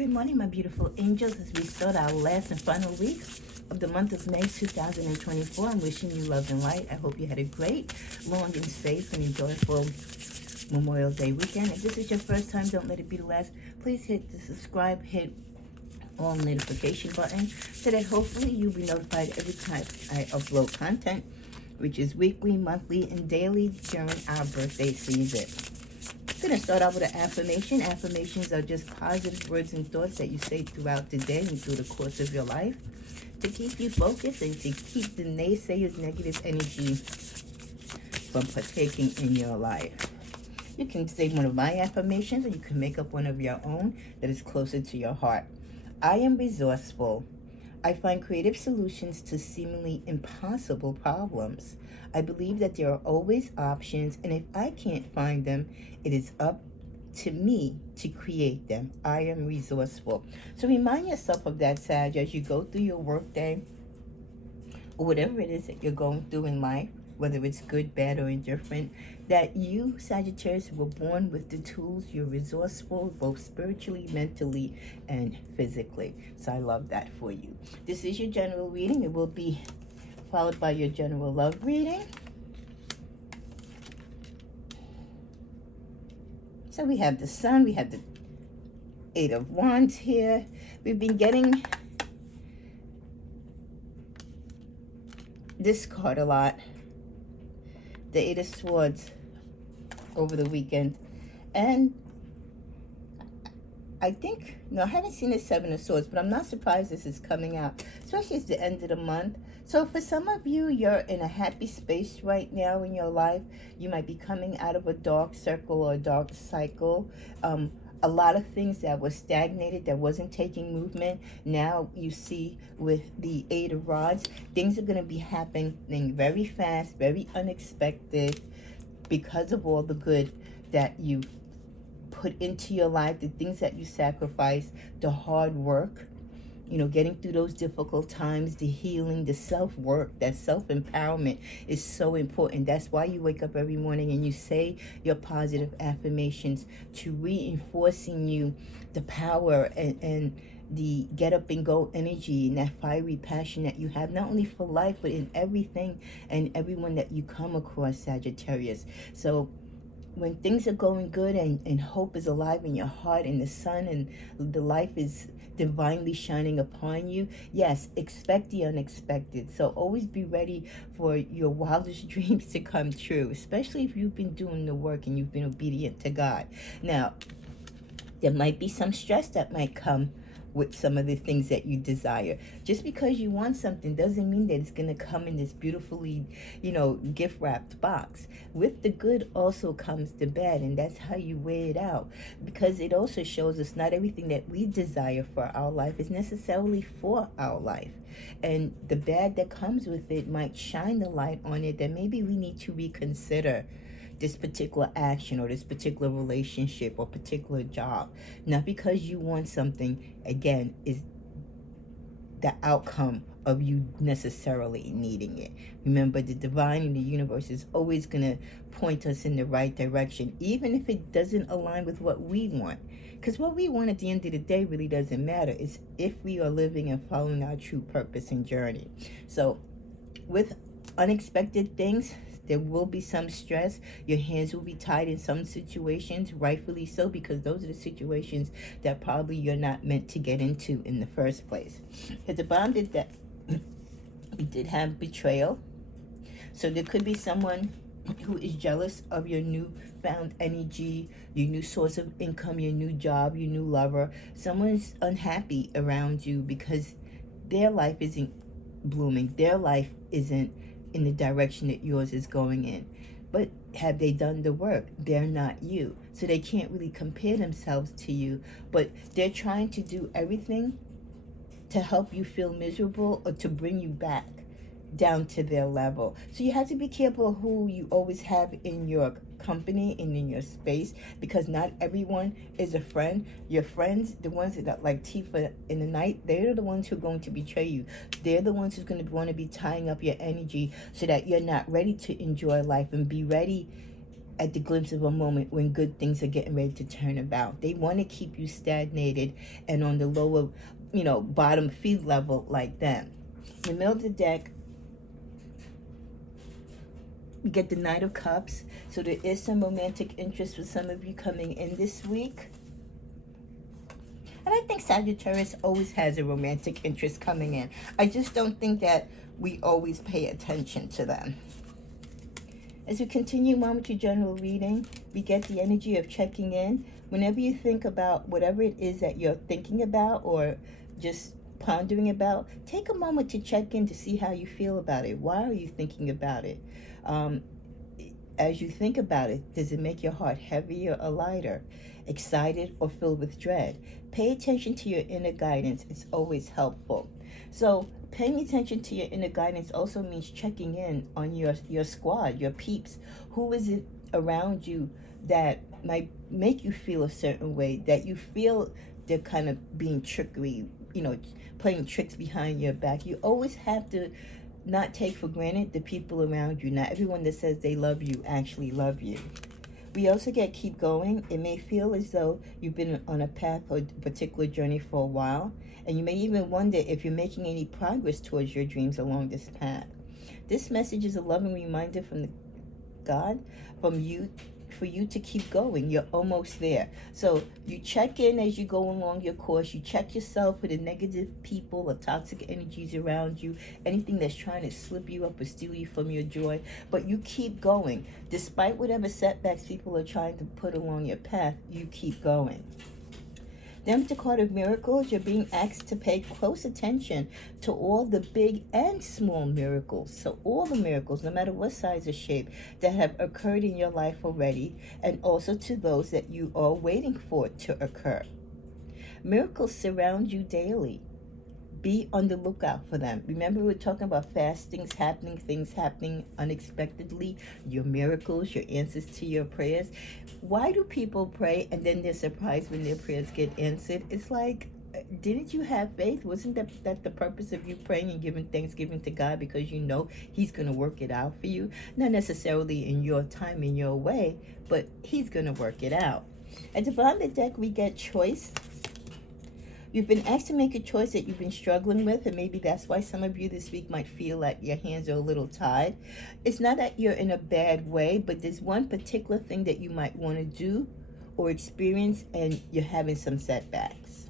Good morning, my beautiful angels, as we start our last and final week of the month of May 2024. I'm wishing you love and light. I hope you had a great, long, and safe and enjoyable Memorial Day weekend. If this is your first time, don't let it be the last. Please hit the subscribe, hit all notification button so that hopefully you'll be notified every time I upload content, which is weekly, monthly, and daily during our birthday season. I'm going to start out with an affirmation. Affirmations are just positive words and thoughts that you say throughout the day and through the course of your life to keep you focused and to keep the naysayers' negative energy from partaking in your life. You can say one of my affirmations, or you can make up one of your own that is closer to your heart. I am resourceful. I find creative solutions to seemingly impossible problems. I believe that there are always options, and if I can't find them, it is up to me to create them. I am resourceful. So remind yourself of that, Sag, as you go through your work day or whatever it is that you're going through in life, whether it's good, bad, or indifferent, that you, Sagittarius, were born with the tools. You're resourceful, both spiritually, mentally, and physically. So I love that for you. This is your general reading. It will be followed by your general love reading. So we have the Sun, we have the Eight of Wands here. We've been getting this card a lot, the Eight of Swords, over the weekend. And I think, no, I haven't seen the Seven of Swords, but I'm not surprised this is coming out, especially at the end of the month. So for some of you, you're in a happy space right now in your life. You might be coming out of a dark circle or a dark cycle. A lot of things that were stagnated, that wasn't taking movement, now you see with the Eight of Rods, things are going to be happening very fast, very unexpected, because of all the good that you put into your life, the things that you sacrifice, the hard work, you know, getting through those difficult times, the healing, the self-work, that self-empowerment is so important. That's why you wake up every morning and you say your positive affirmations, to reinforcing you the power and the get up and go energy and that fiery passion that you have, not only for life, but in everything and everyone that you come across, Sagittarius. So when things are going good and hope is alive in your heart and the sun and the life is divinely shining upon you, yes, expect the unexpected. So always be ready for your wildest dreams to come true, especially if you've been doing the work and you've been obedient to God. Now, there might be some stress that might come with some of the things that you desire. Just because you want something doesn't mean that it's going to come in this beautifully, you know, gift wrapped box. With the good also comes the bad, and that's how you weigh it out, because it also shows us not everything that we desire for our life is necessarily for our life. And the bad that comes with it might shine the light on it that maybe we need to reconsider this particular action or this particular relationship or particular job. Not because you want something, again, is the outcome of you necessarily needing it. Remember, the divine in the universe is always going to point us in the right direction, even if it doesn't align with what we want. Because what we want at the end of the day really doesn't matter. It's if we are living and following our true purpose and journey. So with unexpected things, there will be some stress. Your hands will be tied in some situations, rightfully so, because those are the situations that probably you're not meant to get into in the first place. At the bottom of that, we did have betrayal. So there could be someone who is jealous of your newfound energy, your new source of income, your new job, your new lover. Someone's unhappy around you because their life isn't blooming. Their life isn't in the direction that yours is going in. But have they done the work? They're not you. So they can't really compare themselves to you, but they're trying to do everything to help you feel miserable or to bring you back down to their level. So you have to be careful who you always have in your company and in your space, because not everyone is a friend. Your friends, the ones that are like Tifa in the night, they're the ones who are going to betray you. They're the ones who's going to want to be tying up your energy so that you're not ready to enjoy life and be ready at the glimpse of a moment when good things are getting ready to turn about. They want to keep you stagnated and on the lower, bottom feed level like them. In the middle of the deck, we get the Knight of Cups. So there is some romantic interest for some of you coming in this week. And I think Sagittarius always has a romantic interest coming in. I just don't think that we always pay attention to them. As we continue on with your general reading, we get the energy of checking in. Whenever you think about whatever it is that you're thinking about or just pondering about, take a moment to check in to see how you feel about it. Why are you thinking about it? As you think about it, does it make your heart heavier or lighter, excited or filled with dread? Pay attention to your inner guidance. It's always helpful. So paying attention to your inner guidance also means checking in on your squad, your peeps. Who is it around you that might make you feel a certain way, that you feel they're kind of being trickery, playing tricks behind your back? You always have to not take for granted the people around you. Not everyone that says they love you actually love you. We also get keep going. It may feel as though you've been on a path or a particular journey for a while, and you may even wonder if you're making any progress towards your dreams along this path. This message is a loving reminder from God, from you, for you to keep going. You're almost there. So you check in as you go along your course. You check yourself for the negative people or toxic energies around you, anything that's trying to slip you up or steal you from your joy. But you keep going. Despite whatever setbacks people are trying to put along your path, you keep going. Then with the card of miracles, you're being asked to pay close attention to all the big and small miracles. So all the miracles, no matter what size or shape, that have occurred in your life already, and also to those that you are waiting for to occur. Miracles surround you daily. Be on the lookout for them. Remember, we're talking about fast things happening unexpectedly, your miracles, your answers to your prayers. Why do people pray and then they're surprised when their prayers get answered? It's like, didn't you have faith? Wasn't that the purpose of you praying and giving thanksgiving to God, because you know He's going to work it out for you? Not necessarily in your time, in your way, but He's going to work it out. At the bottom of the deck, we get choice. You've been asked to make a choice that you've been struggling with, and maybe that's why some of you this week might feel like your hands are a little tied. It's not that you're in a bad way, but there's one particular thing that you might want to do or experience, and you're having some setbacks.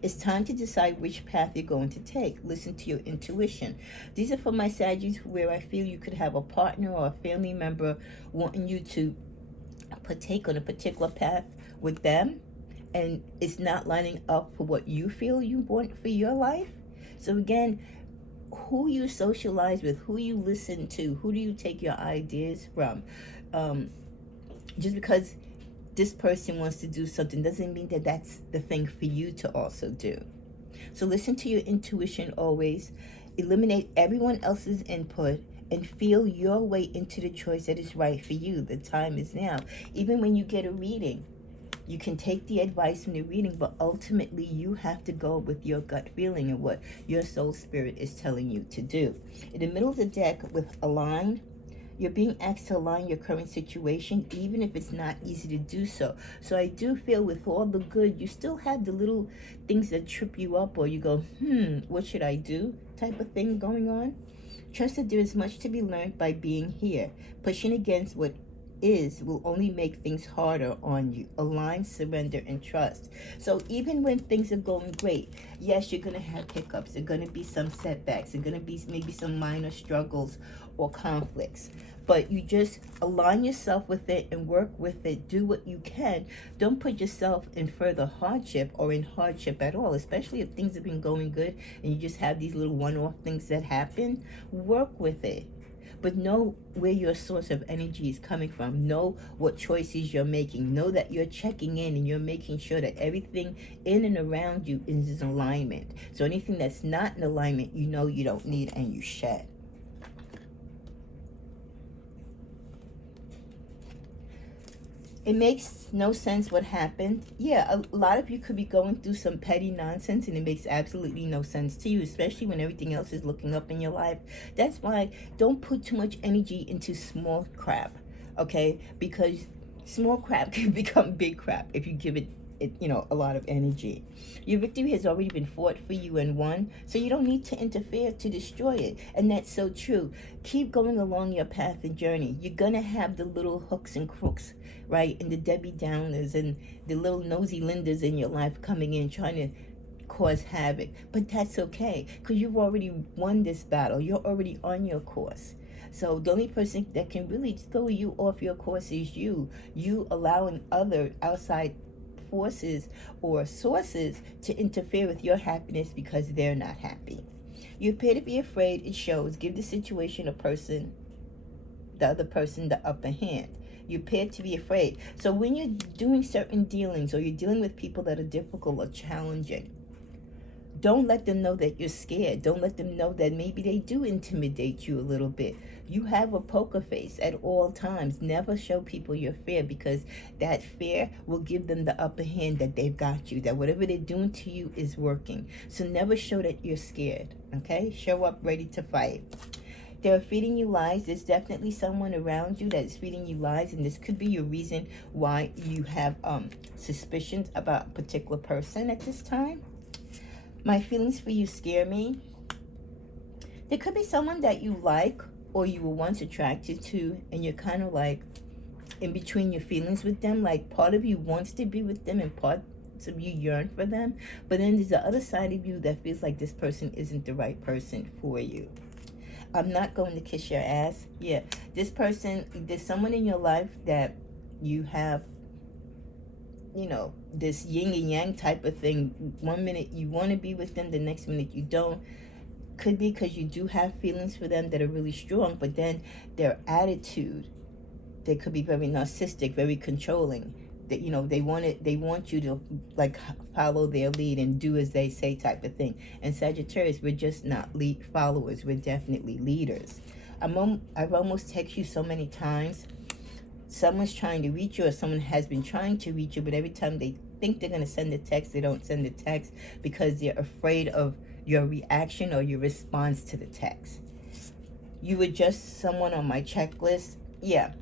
It's time to decide which path you're going to take. Listen to your intuition. These are for my Saggies where I feel you could have a partner or a family member wanting you to partake on a particular path with them, and it's not lining up for what you feel you want for your life. So again, who you socialize with, who you listen to, who do you take your ideas from? Just because this person wants to do something doesn't mean that that's the thing for you to also do. So listen to your intuition always. Eliminate everyone else's input and feel your way into the choice that is right for you. The time is now. Even when you get a reading, you can take the advice from the reading, but ultimately you have to go with your gut feeling and what your soul spirit is telling you to do. In the middle of the deck with align, you're being asked to align your current situation, even if it's not easy to do so. So I do feel with all the good, you still have the little things that trip you up, or you go, what should I do type of thing going on. Trust that there is much to be learned by being here. Pushing against what will only make things harder on you. Align, surrender, and trust. So even when things are going great, yes, you're going to have hiccups. There are going to be some setbacks. There are going to be maybe some minor struggles or conflicts. But you just align yourself with it and work with it. Do what you can. Don't put yourself in further hardship or in hardship at all, especially if things have been going good and you just have these little one-off things that happen. Work with it. But know where your source of energy is coming from. Know what choices you're making. Know that you're checking in and you're making sure that everything in and around you is in alignment. So anything that's not in alignment, you know you don't need and you shed. It makes no sense what happened. Yeah, a lot of you could be going through some petty nonsense and it makes absolutely no sense to you, especially when everything else is looking up in your life. That's why don't put too much energy into small crap. okay? Because small crap can become big crap if you give it, a lot of energy. Your victory has already been fought for you and won, so you don't need to interfere to destroy it. And that's so true. Keep going along your path and journey. You're gonna have the little hooks and crooks, right? And the Debbie Downers and the little nosy Lindas in your life coming in trying to cause havoc. But that's okay, because you've already won this battle. You're already on your course. So the only person that can really throw you off your course is you. You allowing other outside forces or sources to interfere with your happiness because they're not happy. You appear to be afraid. It shows. Give the situation, the other person, the upper hand. You appear to be afraid. So when you're doing certain dealings or you're dealing with people that are difficult or challenging, don't let them know that you're scared. Don't let them know that maybe they do intimidate you a little bit. You have a poker face at all times. Never show people your fear, because that fear will give them the upper hand that they've got you, that whatever they're doing to you is working. So never show that you're scared, okay? Show up ready to fight. They're feeding you lies. There's definitely someone around you that is feeding you lies, and this could be your reason why you have suspicions about a particular person at this time. My feelings for you scare me. There could be someone that you like or you were once attracted to, and you're kind of like in between your feelings with them. Like part of you wants to be with them and parts of you yearn for them. But then there's the other side of you that feels like this person isn't the right person for you. I'm not going to kiss your ass. Yeah, this person, there's someone in your life that you have, this yin and yang type of thing. One minute you want to be with them, the next minute you don't. Could be because you do have feelings for them that are really strong, but then their attitude, they could be very narcissistic, very controlling. That they want you to like follow their lead and do as they say type of thing. And Sagittarius, we're just not lead followers. We're definitely leaders. I've almost texted you so many times. Someone's trying to reach you, or someone has been trying to reach you, but every time they think they're going to send a text, they don't send a text because they're afraid of your reaction or your response to the text. You were just someone on my checklist. Yeah,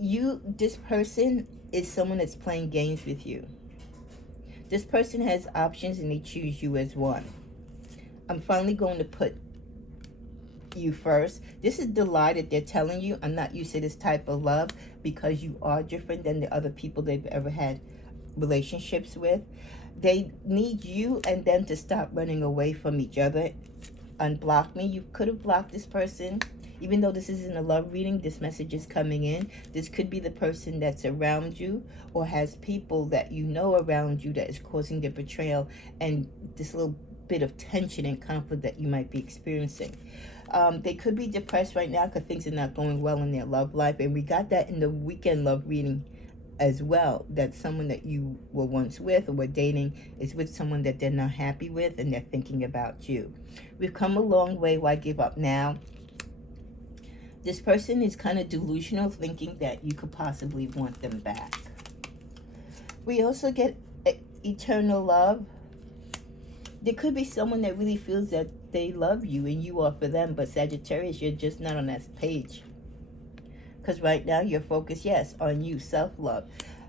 this person is someone that's playing games with you. This person has options and they choose you as one. I'm finally going to put you first. This is the lie that they're telling you. I'm not used to this type of love, because you are different than the other people they've ever had relationships with. They need you and them to stop running away from each other. Unblock me. You could have blocked this person. Even though this isn't a love reading, this message is coming in. This could be the person that's around you or has people that you know around you that is causing the betrayal and this little bit of tension and conflict that you might be experiencing. They could be depressed right now because things are not going well in their love life. And we got that in the weekend love reading as well, that someone that you were once with or were dating is with someone that they're not happy with and they're thinking about you. We've come a long way. Why give up now? This person is kind of delusional, thinking that you could possibly want them back. We also get eternal love. There could be someone that really feels that they love you and you are for them, but Sagittarius, you're just not on that page. Because right now you're focused, yes, on you, self-love.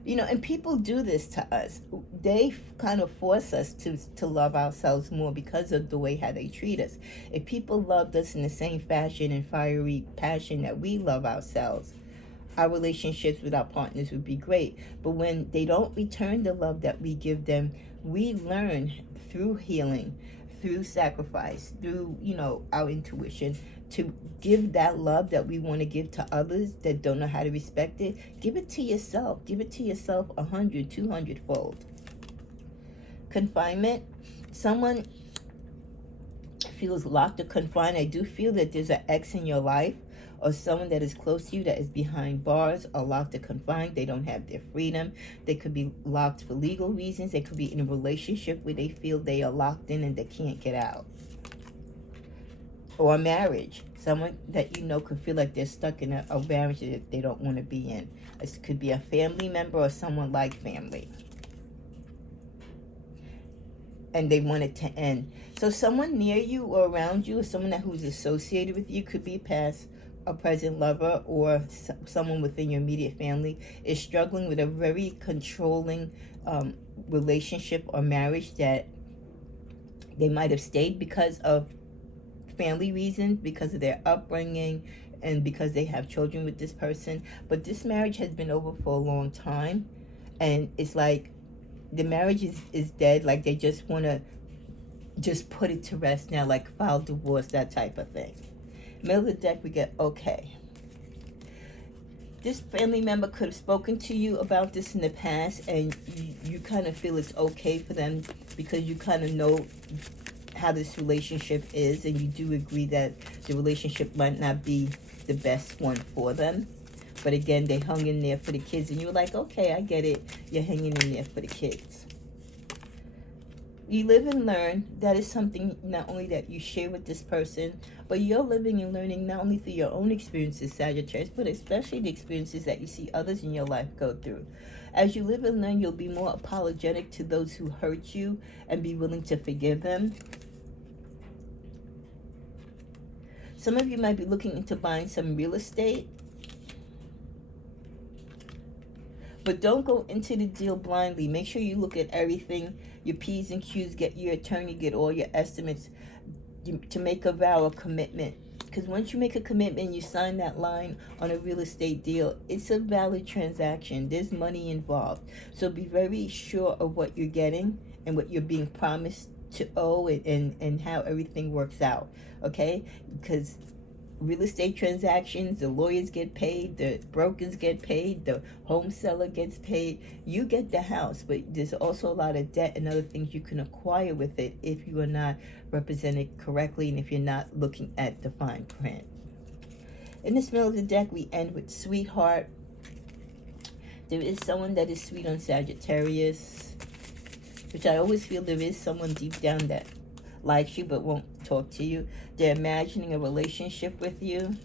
And people do this to us. They kind of force us to love ourselves more because of the way how they treat us. If people loved us in the same fashion and fiery passion that we love ourselves, our relationships with our partners would be great. But when they don't return the love that we give them, we learn through healing, through sacrifice, through, our intuition, to give that love that we want to give to others that don't know how to respect it. Give it to yourself. Give it to yourself 100, 200 fold. Confinement. Someone feels locked or confined. I do feel that there's an ex in your life or someone that is close to you that is behind bars or locked or confined. They don't have their freedom. They could be locked for legal reasons. They could be in a relationship where they feel they are locked in and they can't get out. Or marriage. Someone that could feel like they're stuck in a marriage that they don't want to be in. It could be a family member or someone like family. And they want it to end. So someone near you or around you, or someone who's associated with you, could be past a present lover or someone within your immediate family is struggling with a very controlling relationship or marriage that they might have stayed because of family reasons, because of their upbringing, and because they have children with this person. But this marriage has been over for a long time, and it's like the marriage is dead. Like they just want to just put it to rest now, like file divorce, that type of thing. Middle of the deck, we get okay. This family member could have spoken to you about this in the past, and you kind of feel it's okay for them because you kind of know how this relationship is, and you do agree that the relationship might not be the best one for them. But again, they hung in there for the kids, and you were like, okay, I get it. You're hanging in there for the kids. You live and learn. That is something not only that you share with this person, but you're living and learning not only through your own experiences, Sagittarius, but especially the experiences that you see others in your life go through. As you live and learn, you'll be more apologetic to those who hurt you and be willing to forgive them. Some of you might be looking into buying some real estate. But don't go into the deal blindly. Make sure you look at everything, your P's and Q's, get your attorney, get all your estimates to make a vow or commitment. Because once you make a commitment, you sign that line on a real estate deal, it's a valid transaction. There's money involved. So be very sure of what you're getting and what you're being promised to owe, and how everything works out. Okay? Because real estate transactions, the lawyers get paid, the brokers get paid, the home seller gets paid. You get the house, but there's also a lot of debt and other things you can acquire with it if you are not represented correctly and if you're not looking at the fine print. In this middle of the deck, we end with sweetheart. There is someone that is sweet on Sagittarius, which I always feel there is someone deep down that likes you but won't talk to you. They're imagining a relationship with you.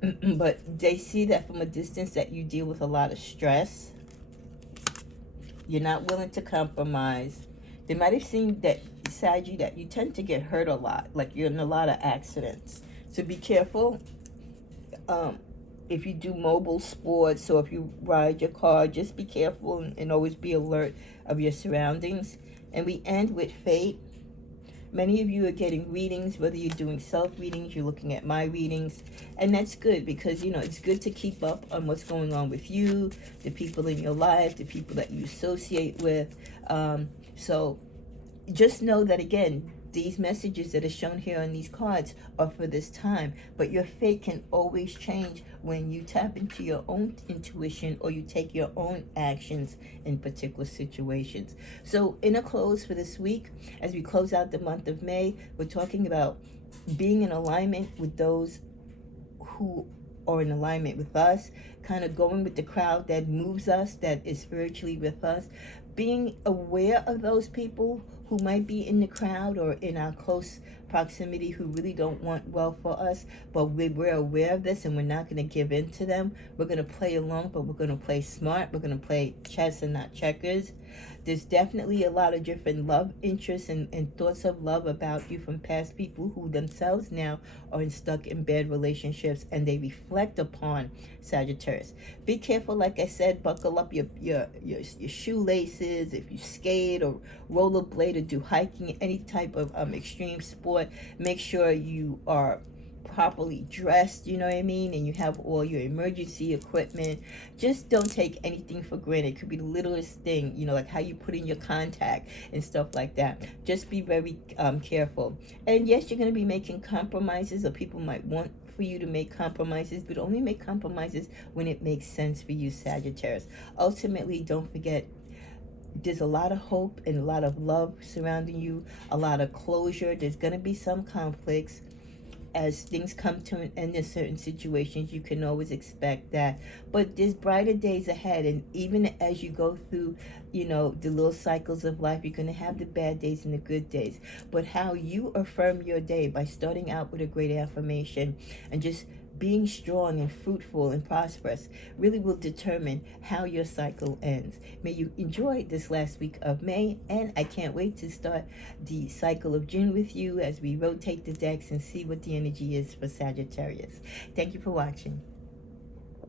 But they see that from a distance that you deal with a lot of stress. You're not willing to compromise. They might have seen that, Saggy, that you tend to get hurt a lot. Like you're in a lot of accidents. So be careful. If you do mobile sports or if you ride your car, just be careful and always be alert of your surroundings. And we end with fate. Many of you are getting readings, whether you're doing self-readings, you're looking at my readings. And that's good because, it's good to keep up on what's going on with you, the people in your life, the people that you associate with. So just know that, again, these messages that are shown here on these cards are for this time, but your fate can always change when you tap into your own intuition or you take your own actions in particular situations. So in a close for this week, as we close out the month of May, we're talking about being in alignment with those who are in alignment with us, kind of going with the crowd that moves us, that is spiritually with us, being aware of those people who might be in the crowd or in our close proximity who really don't want well for us, but we're aware of this and we're not going to give in to them. We're going to play along, but we're going to play smart. We're going to play chess and not checkers. There's definitely a lot of different love interests and thoughts of love about you from past people who themselves now are stuck in bad relationships, and they reflect upon Sagittarius. Be careful, like I said, buckle up your shoelaces. If you skate or rollerblade or do hiking, any type of extreme sport, make sure you are properly dressed, you know what I mean, and you have all your emergency equipment. Just don't take anything for granted. It could be the littlest thing, like how you put in your contact and stuff like that. Just be very careful. And yes, you're going to be making compromises, or people might want for you to make compromises, but only make compromises when it makes sense for you, Sagittarius. Ultimately, don't forget, there's a lot of hope and a lot of love surrounding you, a lot of closure. There's going to be some conflicts as things come to an end in certain situations. You can always expect that, but there's brighter days ahead. And even as you go through, the little cycles of life, you're going to have the bad days and the good days. But how you affirm your day by starting out with a great affirmation and just being strong and fruitful and prosperous really will determine how your cycle ends. May you enjoy this last week of May, and I can't wait to start the cycle of June with you as we rotate the decks and see what the energy is for Sagittarius. Thank you for watching.